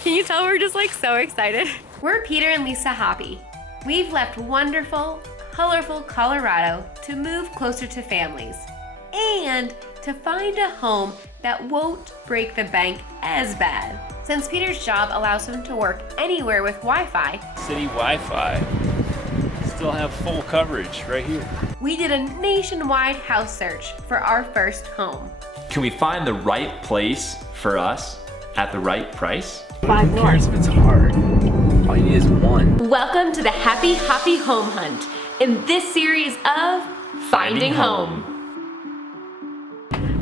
Can you tell we're just like so excited? We're Peter and Lisa Hoppe. We've left wonderful, colorful Colorado to move closer to families and to find a home that won't break the bank as bad. Since Peter's job allows him to work anywhere with Wi-Fi, city Wi-Fi, still have full coverage right here. we did a nationwide house search for our first home. Can we find the right place for us at the right price? Who cares if it's hard? All you need is one. Welcome to the Happy Hoppe Home Hunt in this series of Finding Home.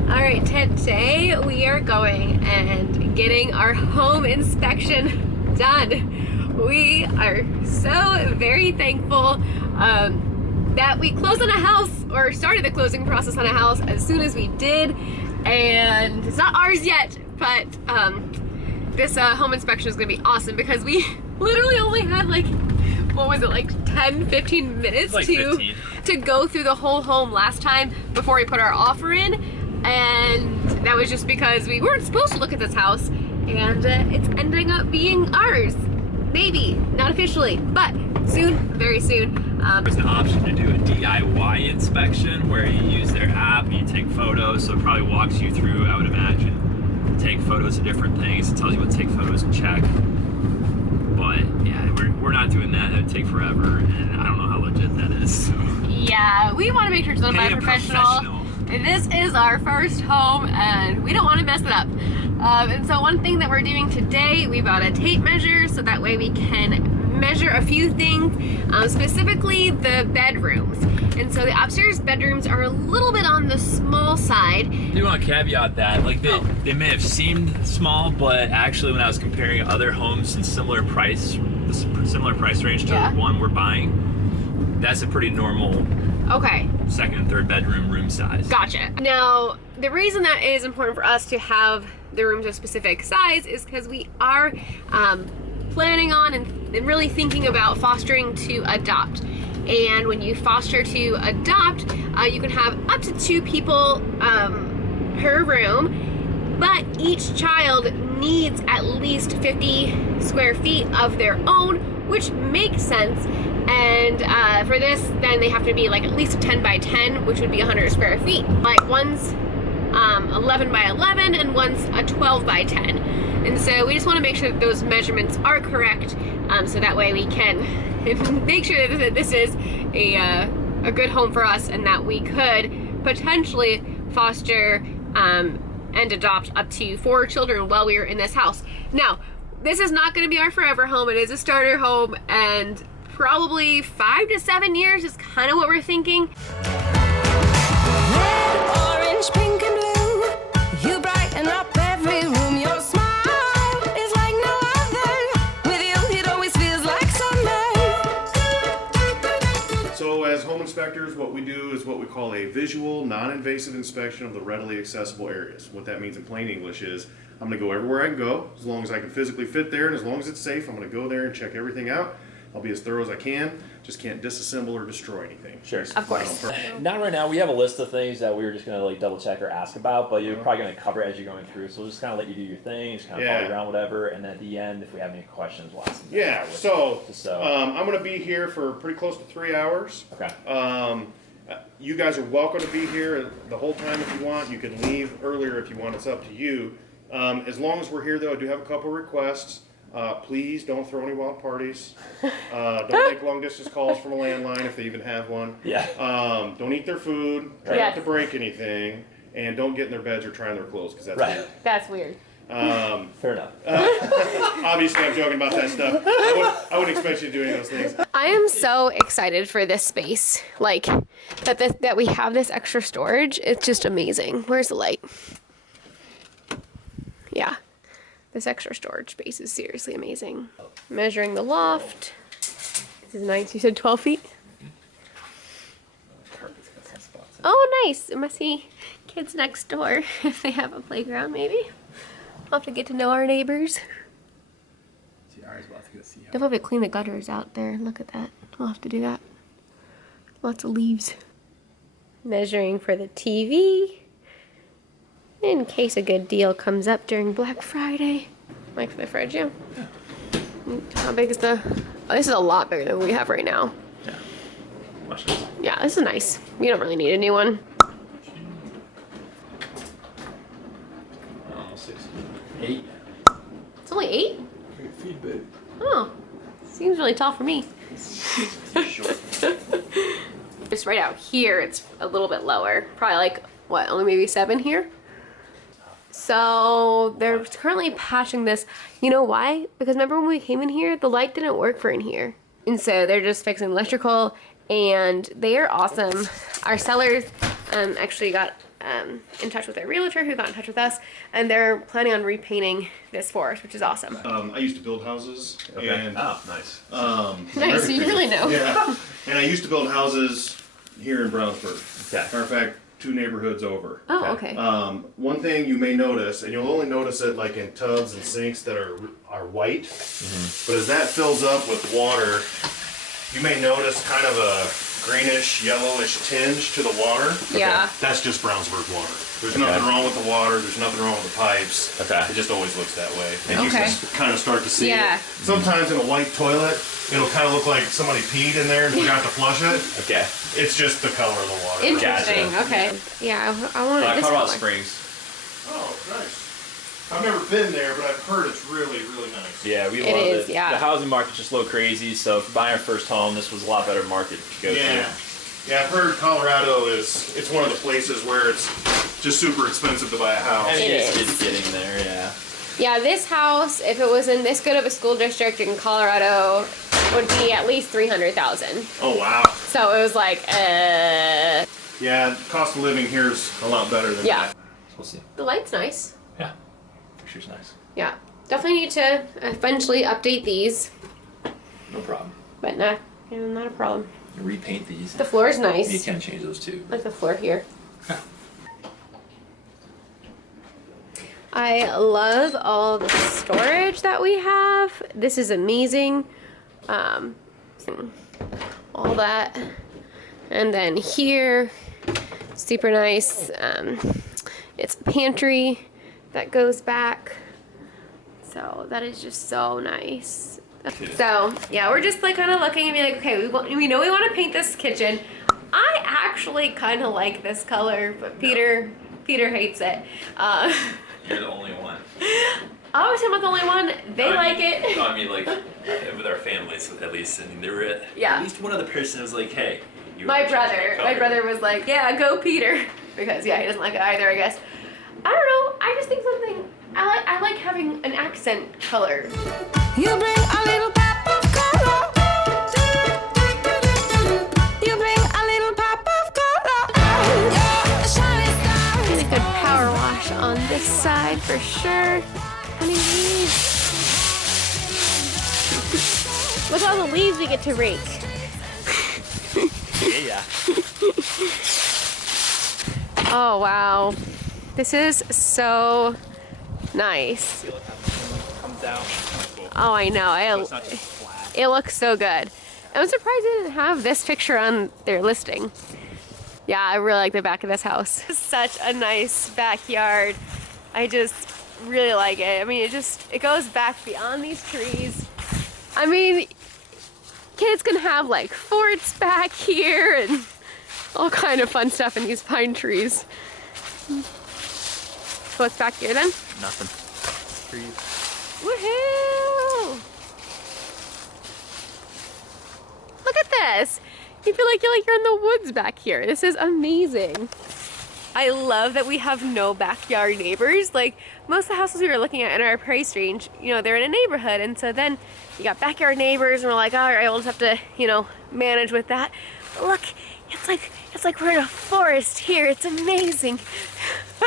All right, today we are going and getting our home inspection done. We are so very thankful that we closed on a house, or started the closing process on a house as soon as we did. And it's not ours yet, but this home inspection is gonna be awesome because we literally only had like, what was it, like 10-15 minutes like 15. to go through the whole home last time before we put our offer in. And that was just because we weren't supposed to look at this house, and it's ending up being ours. Maybe, not officially, but soon, very soon. There's an option to do a DIY inspection where you use their app and you take photos, so it probably walks you through, I would imagine, take photos of different things. It tells you what to take photos and check. But yeah, we're not doing that. That would take forever, and I don't know how legit that is. So. Yeah, we want to make sure it's done by a professional. This is our first home and we don't want to mess it up. And so one thing that we're doing today, we bought a tape measure so that way we can measure a few things, specifically the bedrooms. And so the upstairs bedrooms are a little bit on the small side. I do want to caveat that, like they may have seemed small, but actually when I was comparing other homes in similar price range to the one we're buying, that's a pretty normal second and third bedroom room size. Gotcha. Now, the reason that is important for us to have the rooms a specific size is because we are planning on and really thinking about fostering to adopt. And when you foster to adopt, you can have up to 2 people per room, but each child needs at least 50 square feet of their own, which makes sense. And for this, then they have to be like at least a 10 by 10, which would be 100 square feet. Like one's 11 by 11 and one's a 12 by 10. And so we just want to make sure that those measurements are correct, so that way we can make sure that this is a good home for us and that we could potentially foster and adopt up to 4 children while we are in this house. Now, this is not going to be our forever home. It is a starter home, and probably 5 to 7 years is kind of what we're thinking. Red, orange, pink, and blue. You brighten up every room. Your smile is like no other. With you, it always feels like summer. So as home inspectors, what we do is what we call a visual, non-invasive inspection of the readily accessible areas. What that means in plain English is I'm going to go everywhere I can go, as long as I can physically fit there, and as long as it's safe, I'm going to go there and check everything out. I'll be as thorough as I can, just can't disassemble or destroy anything. Sure. Of course. Not right now. We have a list of things that we were just going to like double check or ask about, but you're probably going to cover it as you're going through. So we'll just kind of let you do your thing, just kind of follow around whatever, and then at the end, if we have any questions, we'll ask them. Yeah, so I'm going to be here for pretty close to 3 hours. Okay. You guys are welcome to be here the whole time if you want. You can leave earlier if you want. It's up to you. As long as we're here, though, I do have a couple requests. Please don't throw any wild parties. Don't make long distance calls from a landline if they even have one. Yeah. Don't eat their food. Try not to break anything. And don't get in their beds or try on their clothes because that's weird. That's weird. Fair enough. Obviously, I'm joking about that stuff. I wouldn't expect you to do any of those things. I am so excited for this space. Like, that we have this extra storage. It's just amazing. Where's the light? Yeah. This extra storage space is seriously amazing. Measuring the loft. This is nice. You said 12 feet? Oh, nice. It must be kids next door if they have a playground, maybe. We'll have to get to know our neighbors. They'll probably clean the gutters out there. Look at that. We'll have to do that. Lots of leaves. Measuring for the TV. In case a good deal comes up during Black Friday. Like for the fridge, yeah. How big is the? Oh, this is a lot bigger than what we have right now. Yeah. Much nicer. Yeah, this is nice. We don't really need a new one. Oh, 6, 8. It's only 8? 8 feet big. Oh, seems really tall for me. Short. Just right out here, it's a little bit lower. Probably like, what, only maybe 7 here? So they're currently patching this. You know why? Because remember when we came in here, the light didn't work for in here. And so they're just fixing electrical, and they are awesome. Our sellers actually got in touch with their realtor who got in touch with us, and they're planning on repainting this for us, which is awesome. I used to build houses, and Oh, nice. Nice, so you really know. yeah, and I used to build houses here in Brownsburg. Okay. Matter of fact, 2 neighborhoods over. Oh, okay. One thing you may notice, and you'll only notice it like in tubs and sinks that are white, but as that fills up with water, you may notice kind of a greenish, yellowish tinge to the water. Yeah. That's just Brownsburg water. There's nothing wrong with the water. There's nothing wrong with the pipes. Okay. It just always looks that way. And Okay. you can kind of start to see Yeah. it. Sometimes in a white toilet, it'll kind of look like somebody peed in there and forgot to flush it. Okay. It's just the color of the water. Interesting. Gotcha. Okay. Yeah, I want this Colorado color. Springs. Oh, nice. I've never been there, but I've heard it's really, really nice. Yeah, we It love is, it. yeah. The housing market's just a little crazy, so if you're buying our first home, this was a lot better market to go Yeah. to. Yeah, I've heard Colorado it's one of the places where it's just super expensive to buy a house. And It it's is. getting there, yeah. Yeah, this house, if it was in this good of a school district in Colorado, would be at least $300,000. Oh, wow. So it was like, Yeah, cost of living here is a lot better than yeah. that. We'll see. The light's nice. Yeah. Picture's nice. Yeah, definitely need to eventually update these, No problem. but not a problem. You repaint these. The floor is You nice. can change those too. Like the floor here. I love all the storage that we have. This is amazing. All that. And then here, super nice. It's a pantry that goes back. So that is just so nice. So yeah, we're just like kind of looking and be like, okay, we know we want to paint this kitchen. I actually kind of like this color, but Peter hates it. You're the only one. Obviously I'm not the only one. They like it. No, I mean, like, with our families, at least. I mean, there were Yeah. at least one other person who was like, hey. You My wanna change that my color? brother was like, yeah, go Peter, because yeah, he doesn't like it either, I guess. I don't know. I just think something. I like having an accent color. You bring a little pop of color. You bring a little pop of color. You're a shining star. Get a good power wash on this side for sure. Honey, leaves. Look at all the leaves we get to rake. Yeah. Oh wow, this is so nice. Comes out. Oh, I know. It's not just flat. It looks so good. I'm surprised they didn't have this picture on their listing. Yeah, I really like the back of this house. It's such a nice backyard. I just really like it. I mean, it goes back beyond these trees. I mean, kids can have like forts back here and all kind of fun stuff in these pine trees. So what's back here then? Nothing. Trees. Woohoo! Look at this. You feel like you're in the woods back here. This is amazing. I love that we have no backyard neighbors. Like most of the houses we were looking at in our price range, you know, they're in a neighborhood, and so then you got backyard neighbors, and we're like, all right, we'll just have to, you know, manage with that. But look, it's like we're in a forest here. It's amazing. The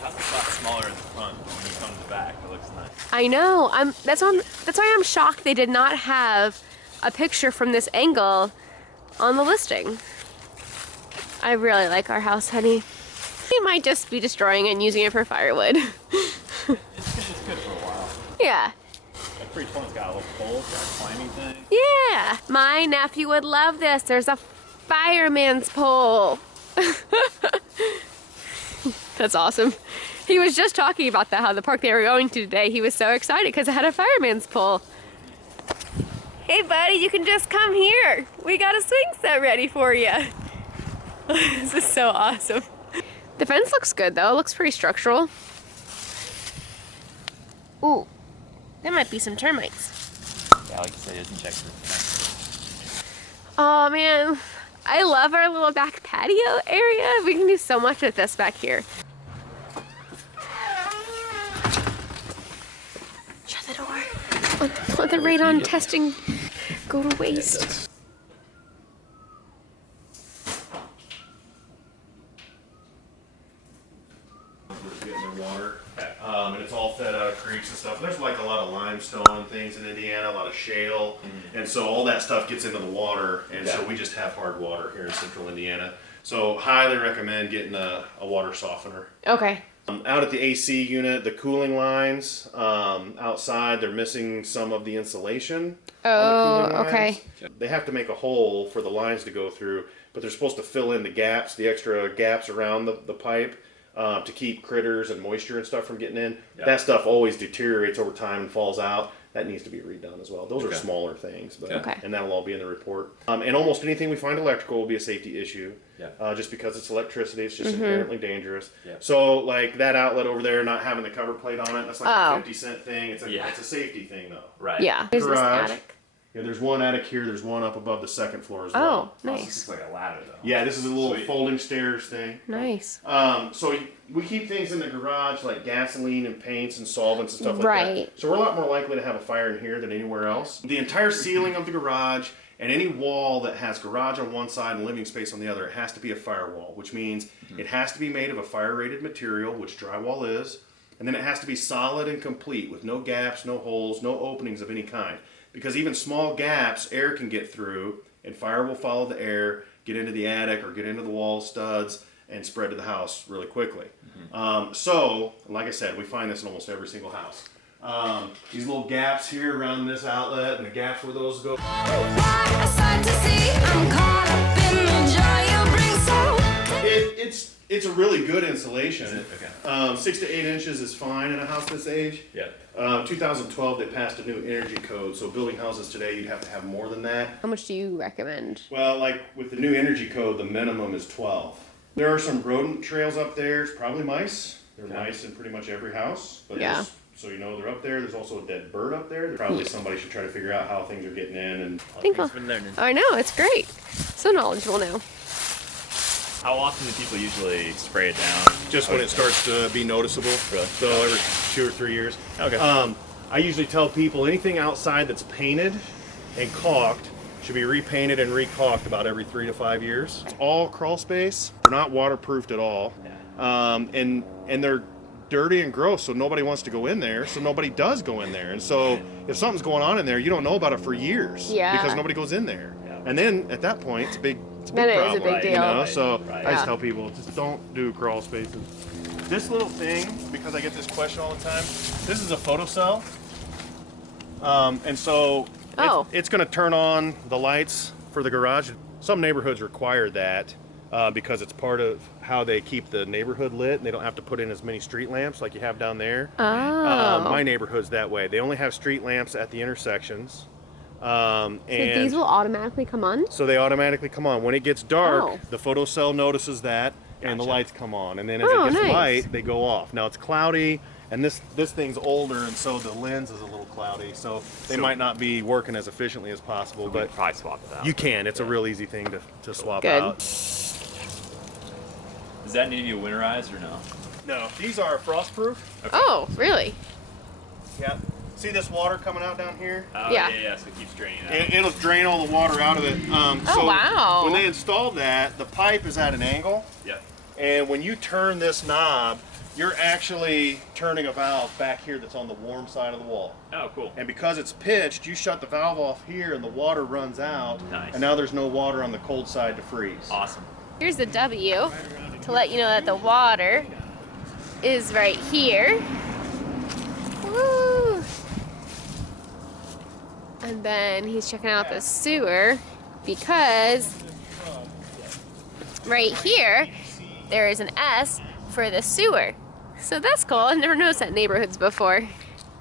house is a lot smaller in the front. When you come to the back, it looks nice. I know. That's why I'm shocked they did not have a picture from this angle on the listing. I really like our house, honey. We might just be destroying it and using it for firewood. It's good for a while. Yeah. That pretty one's got a little pole, got a climbing thing. Yeah. My nephew would love this. There's a fireman's pole. That's awesome. He was just talking about that, how the park they were going to today, he was so excited because it had a fireman's pole. Hey buddy, you can just come here. We got a swing set ready for you. This is so awesome. The fence looks good though, it looks pretty structural. Ooh, there might be some termites. Yeah, like you said, he doesn't check for. Oh man, I love our little back patio area. We can do so much with this back here. Shut the door. Let the radon testing go to waste. Getting their water, and it's all fed out of creeks and stuff. There's like a lot of limestone and things in Indiana, a lot of shale, and so all that stuff gets into the water, and so we just have hard water here in central Indiana. So highly recommend getting a water softener. Okay. Out at the AC unit, the cooling lines outside, they're missing some of the insulation. Oh, on the cooling okay. lines. They have to make a hole for the lines to go through, but they're supposed to fill in the gaps, the extra gaps around the pipe. To keep critters and moisture and stuff from getting in. Yeah. That stuff always deteriorates over time and falls out. That needs to be redone as well. Those are smaller things, but and that'll all be in the report. And almost anything we find electrical will be a safety issue. Yeah. Just because it's electricity, it's just inherently dangerous. Yeah. So like that outlet over there not having the cover plate on it, that's like a 50-cent thing. It's a safety thing though. Right. Yeah. There's this garage. attic. Yeah, there's one attic here. There's one up above the second floor as well. Oh, nice. It's like a ladder though. Yeah, this is a little folding stairs thing. Nice. So we keep things in the garage like gasoline and paints and solvents and stuff like that. So we're a lot more likely to have a fire in here than anywhere else. The entire ceiling of the garage and any wall that has garage on one side and living space on the other, it has to be a firewall, which means it has to be made of a fire-rated material, which drywall is, and then it has to be solid and complete with no gaps, no holes, no openings of any kind. Because even small gaps, air can get through, and fire will follow the air, get into the attic or get into the wall studs, and spread to the house really quickly. So, like I said, we find this in almost every single house. These little gaps here around this outlet, and the gaps where those go. It's a really good insulation. 6 to 8 inches is fine in a house this age. Yeah. 2012 they passed a new energy code, so building houses today you'd have to have more than that. How much do you recommend? Well, like with the new energy code, the minimum is 12. There are some rodent trails up there. It's probably mice. There are mice in pretty much every house. But so you know they're up there. There's also a dead bird up there. Probably somebody should try to figure out how things are getting in. And I know, it's great. So knowledgeable now. How often do people usually spray it down? Just when it starts to be noticeable. Really? So every 2 or 3 years. Okay. I usually tell people anything outside that's painted and caulked should be repainted and recaulked about every 3 to 5 years. It's all crawl space. They're not waterproofed at all. And they're dirty and gross, so nobody wants to go in there, so nobody does go in there. And so if something's going on in there, you don't know about it for years because nobody goes in there. And then at that point, it's a big problem, is a big deal. You know? So I just tell people, just don't do crawl spaces. This little thing, because I get this question all the time, this is a photocell. And so it's going to turn on the lights for the garage. Some neighborhoods require that because it's part of how they keep the neighborhood lit, and they don't have to put in as many street lamps like you have down there. My neighborhood's that way. They only have street lamps at the intersections. So these will automatically come on? So they automatically come on. When it gets dark, the photocell notices that, and the lights come on. And then as it gets light, they go off. Now it's cloudy, and this thing's older, and so the lens is a little cloudy. So they might not be working as efficiently as possible. So but probably swap it out. You can. It's a real easy thing to swap out. Does that need to be winterized or no? No. These are frost-proof. Okay. Oh, really? Yeah. See this water coming out down here? Oh, yeah, so it keeps draining out. It'll drain all the water out of it. Oh, wow. When they installed that, the pipe is at an angle. Yeah. And when you turn this knob, you're actually turning a valve back here that's on the warm side of the wall. Oh, cool. And because it's pitched, you shut the valve off here and the water runs out. Nice. And now there's no water on the cold side to freeze. Awesome. Here's the W to let you know that the water is right here. Woo! And then he's checking out the sewer because right here there is an S for the sewer. So that's cool. I've never noticed that neighborhoods before. I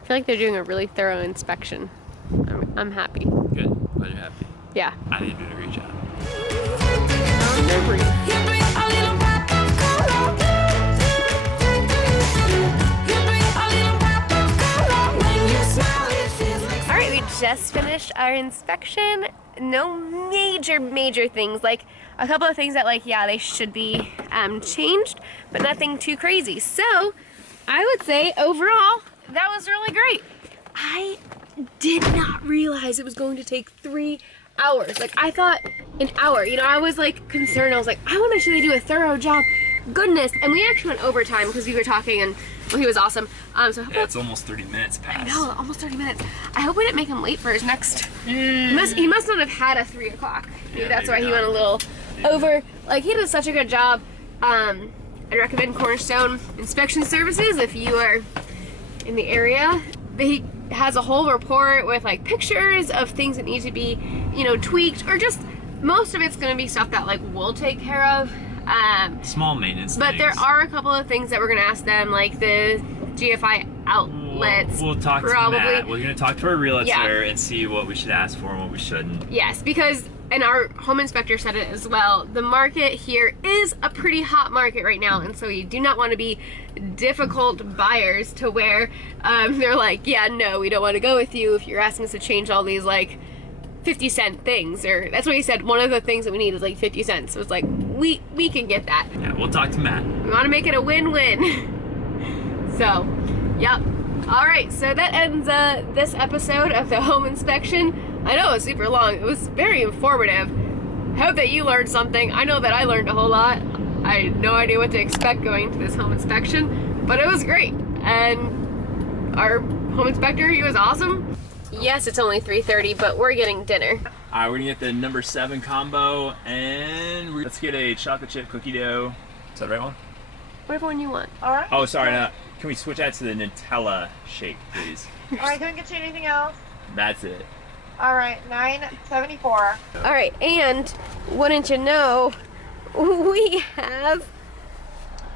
feel like they're doing a really thorough inspection. I'm happy. Good. Glad you're happy. Yeah. I think you're doing a great job. You bring a little pop of color. You bring a little pop of color. When you smile, it feels like. All right, we just finished our inspection. No major things. Like a couple of things that they should be changed, but nothing too crazy. So I would say overall, that was really great. I did not realize it was going to take 3 hours. Like I thought an hour, I was concerned. I was like, I want to make sure they do a thorough job. Goodness. And we actually went overtime because we were talking, and he was awesome. So Yeah, it's almost 30 minutes past. I know, almost 30 minutes. I hope we didn't make him late for his next. He must not have had a 3 o'clock. Maybe that's why he went a little over. He did such a good job. I'd recommend Cornerstone Inspection Services if you are in the area. He has a whole report with pictures of things that need to be, tweaked, or just most of it's going to be stuff that we'll take care of. Small maintenance But things. there are a couple of things that we're going to ask them, like the GFI outlets. We'll talk probably. to Matt. We're going to talk to our realtor Yeah. and see what we should ask for and what we shouldn't. Yes, because, and our home inspector said it as well, the market here is a pretty hot market right now, and so you do not want to be difficult buyers to where they're like, yeah, no, we don't want to go with you if you're asking us to change all these 50-cent things, or that's what he said, one of the things that we need is 50 cents. So it's we can get that. Yeah, we'll talk to Matt. We want to make it a win-win. So, yep. All right, so that ends this episode of the home inspection. I know it was super long. It was very informative. Hope that you learned something. I know that I learned a whole lot. I had no idea what to expect going to this home inspection, but it was great. And our home inspector, he was awesome. Yes, it's only 3:30, but we're getting dinner. All right, we're going to get the number 7 combo, and let's get a chocolate chip cookie dough. Is that the right one? Whatever one you want. All right. Oh, sorry. Can we switch that to the Nutella shake, please? All right. Couldn't get you anything else. That's it. All right. $9.74. All right, and wouldn't you know, we have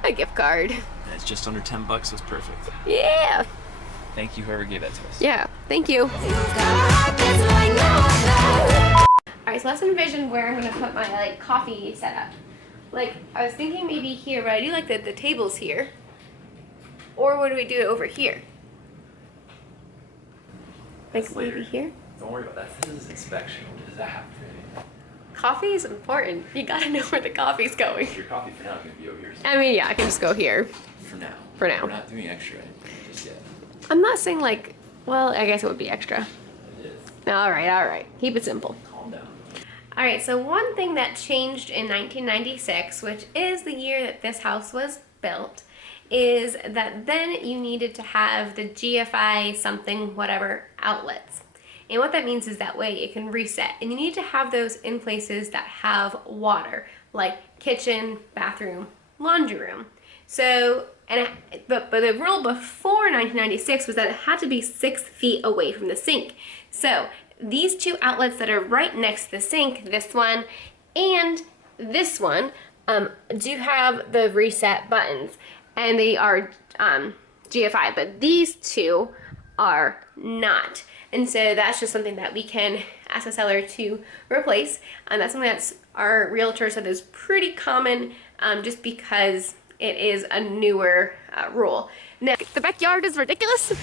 a gift card. And it's just under $10, so it's perfect. Yeah. Thank you, whoever gave that to us. Yeah, thank you. You've got a heart that's like no other. Alright, so let's envision where I'm gonna put my coffee setup. I was thinking maybe here, but I do like the tables here. Or would we do it over here? Maybe here? Don't worry about that. This is inspection. What does that have to do? Coffee is important. You gotta know where the coffee's going. Your coffee for now is going to be over here. I mean, yeah, I can just go here. For now. For now. We're not doing extra just yet. I'm not saying well, I guess it would be extra. It is. Alright. Keep it simple. Calm down. Alright, so one thing that changed in 1996, which is the year that this house was built, is that then you needed to have the GFI something whatever outlets. And what that means is that way it can reset. And you need to have those in places that have water, like kitchen, bathroom, laundry room. So, but the rule before 1996 was that it had to be 6 feet away from the sink. So these 2 outlets that are right next to the sink, this one and this one, do have the reset buttons, and they are GFI, but these 2 are not. And so that's just something that we can ask the seller to replace. And that's something that's our realtor said is pretty common, just because it is a newer rule. Now, the backyard is ridiculous.